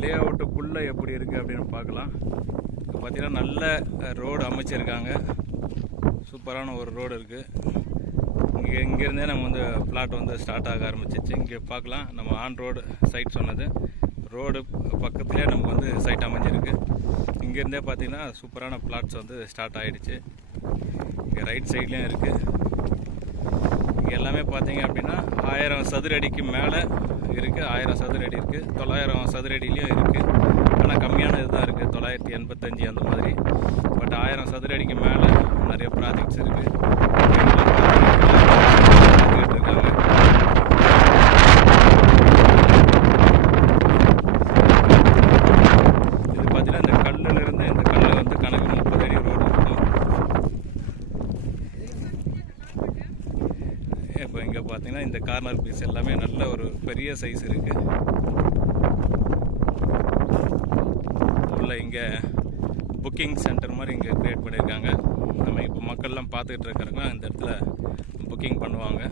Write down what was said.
லே அவுட்டுக்குள்ளே எப்படி இருக்குது அப்படின்னு பார்க்கலாம். இப்போ பார்த்தீங்கன்னா நல்ல ரோடு அமைச்சிருக்காங்க. சூப்பரான ஒரு ரோடு இருக்குது. இங்கேருந்தே நம்ம வந்து பிளாட் வந்து ஸ்டார்ட் ஆக ஆரம்பிச்சிச்சு. இங்கே பார்க்கலாம், நம்ம ஆன் ரோடு சைட் சொன்னது ரோடு பக்கத்துலேயே நமக்கு வந்து சைட் அமைஞ்சிருக்கு. இங்கேருந்தே பார்த்தீங்கன்னா சூப்பரான பிளாட்ஸ் வந்து ஸ்டார்ட் ஆகிடுச்சு. இங்கே ரைட் சைட்லேயும் இருக்குது. இங்கே எல்லாமே பார்த்தீங்க அப்படின்னா 1000 சதுர அடிக்கு மேலே இருக்குது. 1000 சதுர அடி இருக்குது, 900 சதுர அடியிலையும் இருக்குது. ஆனால் கம்மியான இதுதான் இருக்குது, 985 அந்த மாதிரி. பட் 1000 சதுர அடிக்கு மேலே நிறைய ப்ராஜெக்ட்ஸ் இருக்குது. இது பார்த்தீங்கன்னா இந்த கல்லுலேருந்து இந்த கல்லை வந்து கணக்கு 30 அடி ரோடு இருக்கும். இப்போ இங்கே பார்த்தீங்கன்னா இந்த கார்னர் பீஸ் எல்லாமே நல்ல ஒரு பெரிய சைஸ் இருக்குது. உள்ள இங்கே புக்கிங் சென்டர் மாதிரி இங்கே க்ரியேட் பண்ணியிருக்காங்க. நம்ம இப்போ மக்கள்லாம் பார்த்துக்கிட்டு இருக்கிறவங்க இந்த இடத்துல புக்கிங் பண்ணுவாங்க.